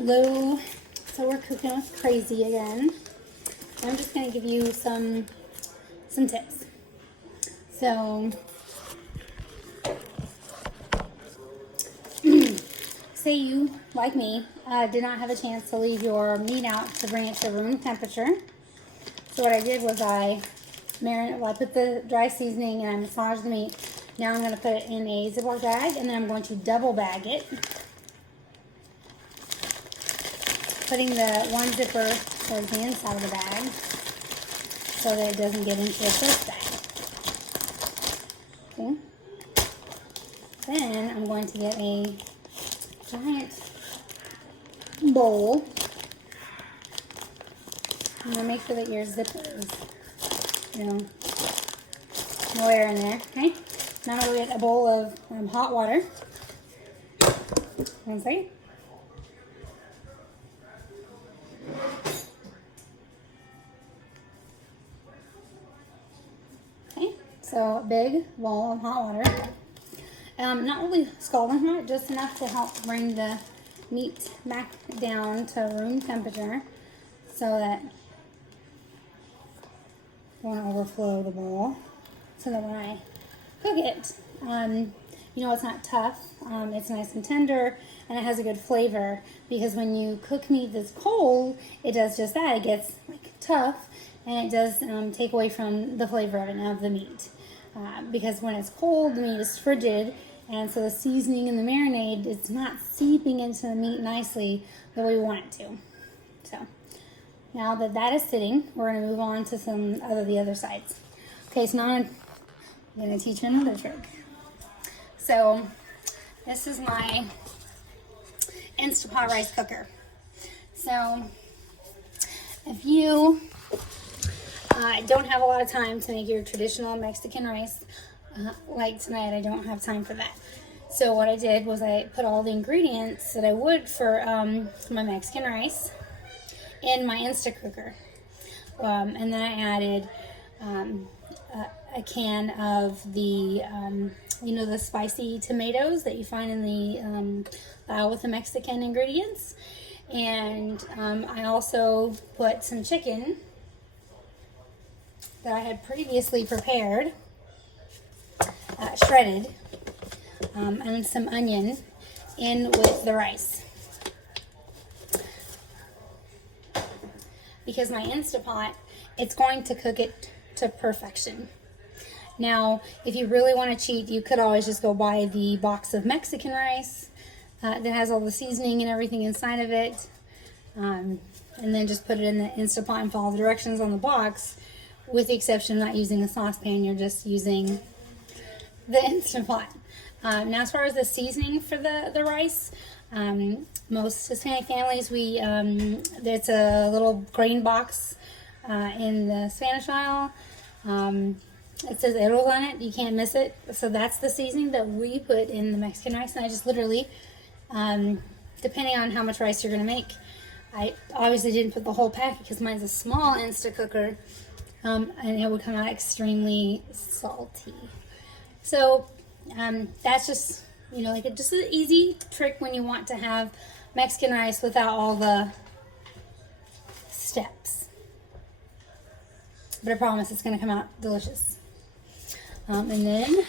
Hello. So we're cooking with Crazy again. I'm just going to give you some tips. So say you, like me, did not have a chance to leave your meat out to bring it to room temperature. So what I did was I put the dry seasoning and I massaged the meat. Now I'm going to put it in a Ziploc bag and then I'm going to double bag it. Putting the one zipper towards the inside of the bag so that it doesn't get into the first bag. Okay. Then I'm going to get a giant bowl. I'm going to make sure that your zipper is, no air in there. Okay. Now I'm going to get a bowl of hot water. One second. So a big bowl of hot water. Not really scalding hot, just enough to help bring the meat back down to room temperature so that it won't overflow the bowl. So that when I cook it, it's not tough. It's nice and tender and it has a good flavor, because when you cook meat that's cold, it does just that. It gets tough and it does take away from the flavor of the meat. Because when it's cold, the meat is frigid, and so the seasoning and the marinade, it's not seeping into the meat nicely the way we want it to. So now that is sitting, we're going to move on to some of the other sides. Okay, so now I'm going to teach you another trick. So this is my Instapot rice cooker. So if you don't have a lot of time to make your traditional Mexican rice, like tonight, I don't have time for that. So what I did was I put all the ingredients that I would for my Mexican rice in my Instacooker. And then I added a can of the, the spicy tomatoes that you find in the aisle with the Mexican ingredients. And I also put some chicken that I had previously prepared, shredded, and some onion in with the rice. Because my Instapot, it's going to cook it to perfection. Now, if you really want to cheat, you could always just go buy the box of Mexican rice that has all the seasoning and everything inside of it, and then just put it in the Instapot and follow the directions on the box. With the exception of not using a saucepan, you're just using the Instant Pot. Now, as far as the seasoning for the rice, most Hispanic families, there's a little grain box in the Spanish aisle. It says arroz on it. You can't miss it. So that's the seasoning that we put in the Mexican rice. And I just literally, depending on how much rice you're going to make, I obviously didn't put the whole packet because mine's a small Instacooker. And it would come out extremely salty. So that's just, just an easy trick when you want to have Mexican rice without all the steps. But I promise it's going to come out delicious. And then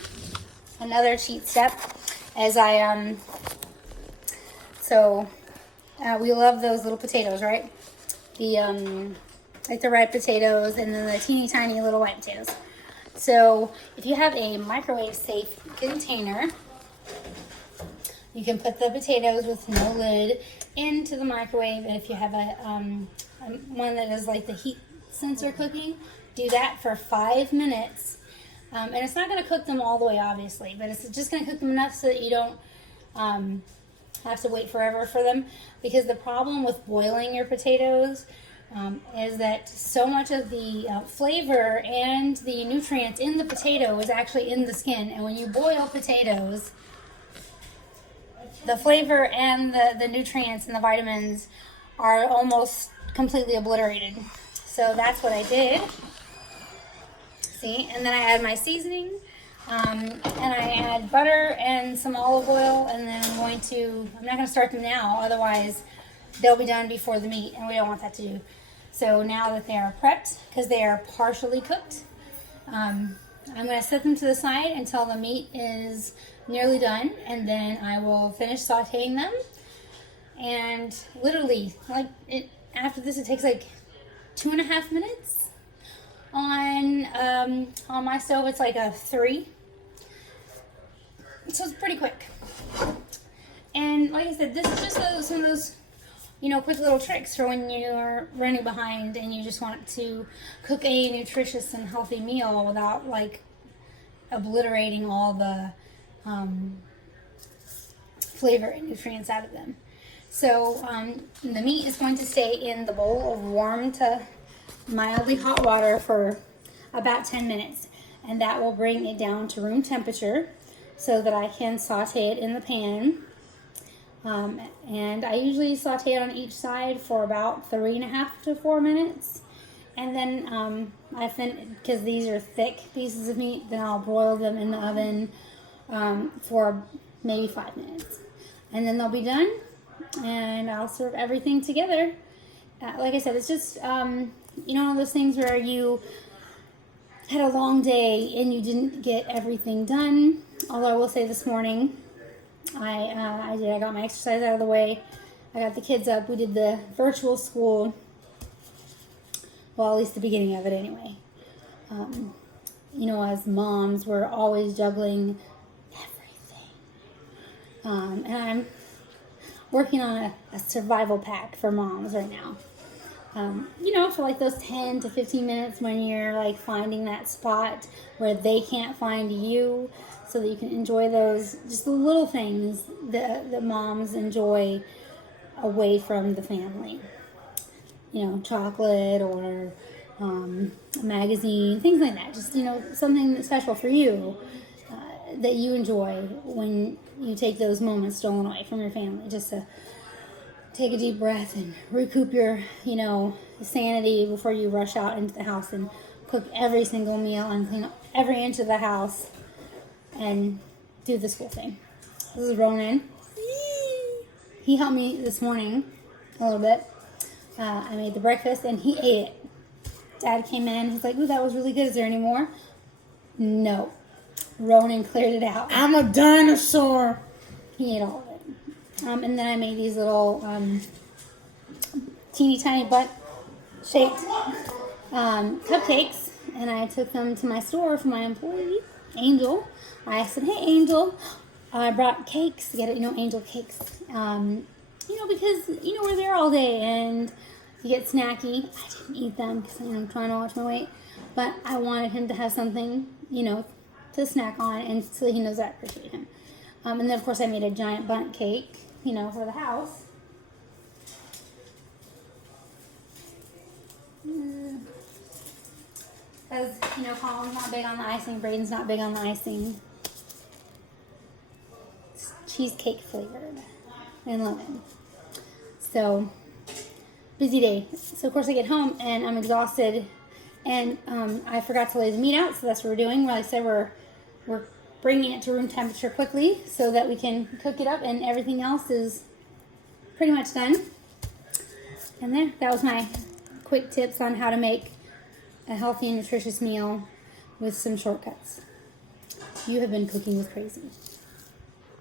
another cheat step is we love those little potatoes, right? Like the red potatoes and then the teeny tiny little white potatoes. So if you have a microwave safe container, you can put the potatoes with no lid into the microwave. And if you have one that is like the heat sensor cooking, do that for 5 minutes. And it's not going to cook them all the way, obviously, but it's just going to cook them enough so that you don't have to wait forever for them. Because the problem with boiling your potatoes is that so much of the flavor and the nutrients in the potato is actually in the skin. And when you boil potatoes, the flavor and the nutrients and the vitamins are almost completely obliterated. So that's what I did. See, and then I add my seasoning, and I add butter and some olive oil, and then I'm not going to start them now, otherwise they'll be done before the meat, and we don't want that to do. So now that they are prepped, because they are partially cooked, I'm going to set them to the side until the meat is nearly done, and then I will finish sauteing them. And literally, after this, it takes like 2.5 minutes. On my stove, it's like a 3. So it's pretty quick. And like I said, this is just some of those, quick little tricks for when you're running behind and you just want to cook a nutritious and healthy meal without like obliterating all the flavor and nutrients out of them. So the meat is going to stay in the bowl of warm to mildly hot water for about 10 minutes, and that will bring it down to room temperature so that I can saute it in the pan. And I usually saute it on each side for about 3.5 to 4 minutes. And then because these are thick pieces of meat, then I'll broil them in the oven for maybe 5 minutes. And then they'll be done, and I'll serve everything together. Like I said, it's just, one of those things where you had a long day and you didn't get everything done. Although I will say this morning, I got my exercise out of the way. I got the kids up. We did the virtual school. Well, at least the beginning of it anyway. As moms, we're always juggling everything. And I'm working on a survival pack for moms right now. For like those 10 to 15 minutes when you're like finding that spot where they can't find you, so that you can enjoy those, just the little things that moms enjoy away from the family. Chocolate or a magazine, things like that. Just, something special for you that you enjoy when you take those moments stolen away from your family. Just to take a deep breath and recoup your, sanity before you rush out into the house and cook every single meal and clean up every inch of the house and do this whole thing. This is Ronan. He helped me this morning a little bit. I made the breakfast and he ate it. Dad came in. He's like, "Ooh, that was really good. Is there any more?" No. Ronan cleared it out. I'm a dinosaur. He ate all of it. And then I made these little teeny tiny butt-shaped cupcakes, and I took them to my store for my employee, Angel. I said, "Hey, Angel, I brought cakes." You gotta, Angel cakes. Because, we're there all day, and you get snacky. I didn't eat them because I'm trying to watch my weight, but I wanted him to have something, to snack on, and so he knows I appreciate him. And then, of course, I made a giant bundt cake, for the house. Because, Colin's not big on the icing, Braden's not big on the icing. It's cheesecake flavored and lemon. So, busy day. So, of course, I get home and I'm exhausted, and I forgot to lay the meat out, so that's what we're doing. Like I said, we're bringing it to room temperature quickly so that we can cook it up, and everything else is pretty much done. And there, that was my quick tips on how to make a healthy and nutritious meal with some shortcuts. You have been cooking with Crazy.